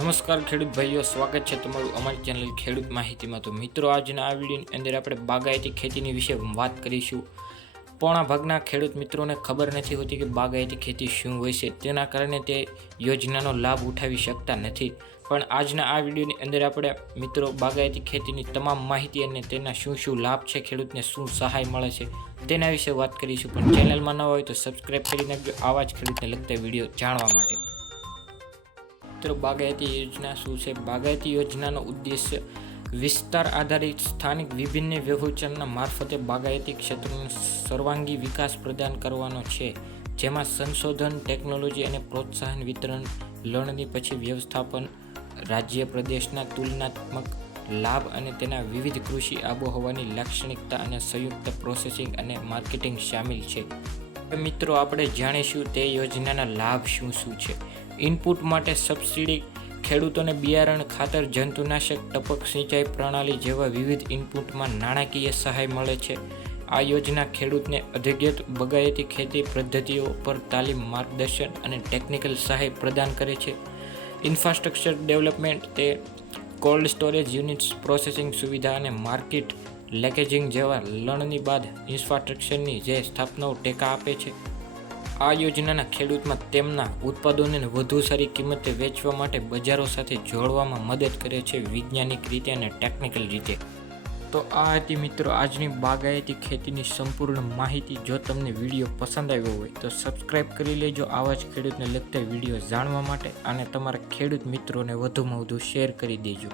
નમસ્કાર ખેડૂત ભાઈઓ, સ્વાગત છે તમારું અમારી ચેનલ ખેડૂત માહિતીમાં। તો મિત્રો, આજના આ વિડીયોની અંદર આપણે બાગાયતી ખેતીની વિશે વાત કરીશું। પોણા ભાગના ખેડૂત મિત્રોને ખબર નથી હોતી કે બાગાયતી ખેતી શું હોય છે, તેના કારણે તે યોજનાનો લાભ ઉઠાવી શકતા નથી। પણ આજના આ વિડીયોની અંદર આપણે મિત્રો બાગાયતી ખેતીની તમામ માહિતી અને તેના શું શું લાભ છે, ખેડૂતને શું સહાય મળે છે તેના વિશે વાત કરીશું। પણ ચેનલમાં ન હોય તો સબસ્ક્રાઈબ કરી નાખજો આવા જ ખેડૂતને લગતા વિડીયો જાણવા માટે। મિત્રો, બાગાયતી યોજના શું છે? બાગાયતી યોજનાનો ઉદ્દેશ્ય વિસ્તાર આધારિત સ્થાનિક વિભિન્ન વ્યવહારોના મારફતે બાગાયતી ક્ષેત્રનો સર્વાંગી વિકાસ પ્રદાન કરવાનો છે, જેમાં સંશોધન, ટેકનોલોજી અને પ્રોત્સાહન વિતરણ, લણણી પછી વ્યવસ્થાપન, રાજ્ય પ્રદેશના તુલનાત્મક લાભ અને તેના વિવિધ કૃષિ આબોહવાની લાક્ષણિકતા અને સંયુક્ત પ્રોસેસિંગ અને માર્કેટિંગ સામેલ છે। મિત્રો, આપણે જાણીશું તે યોજનાના લાભ શું શું છે। ઇનપુટ માટે સબસિડી, ખેડૂતોને બિયારણ, ખાતર, જંતુનાશક, ટપક સિંચાઈ પ્રણાલી જેવા વિવિધ ઇનપુટમાં નાણાકીય સહાય મળે છે। આ યોજના ખેડૂતને અધિકૃત બાગાયતી ખેતી પદ્ધતિઓ પર તાલીમ, માર્ગદર્શન અને ટેકનિકલ સહાય પ્રદાન કરે છે। ઇન્ફ્રાસ્ટ્રક્ચર ડેવલપમેન્ટ, તે કોલ્ડ સ્ટોરેજ યુનિટ્સ, પ્રોસેસિંગ સુવિધા અને માર્કેટ લેકેજિંગ જેવા લણણી બાદ ઇન્ફ્રાસ્ટ્રક્ચરની જે સ્થાપનાઓ ટેકા આપે છે। આ યોજનાના ખેડૂતમાં તેમના ઉત્પાદનોને વધુ સારી કિંમતે વેચવા માટે બજારો સાથે જોડવામાં મદદ કરે છે, વૈજ્ઞાનિક રીતે અને ટેકનિકલ રીતે। તો આ હતી મિત્રો આજની બાગાયતી ખેતીની સંપૂર્ણ માહિતી। જો તમને વિડીયો પસંદ આવ્યો હોય તો સબસ્ક્રાઈબ કરી લેજો આવા જ ખેડૂતને લગતા વિડીયો જાણવા માટે, અને તમારા ખેડૂત મિત્રોને વધુમાં વધુ શેર કરી દેજો।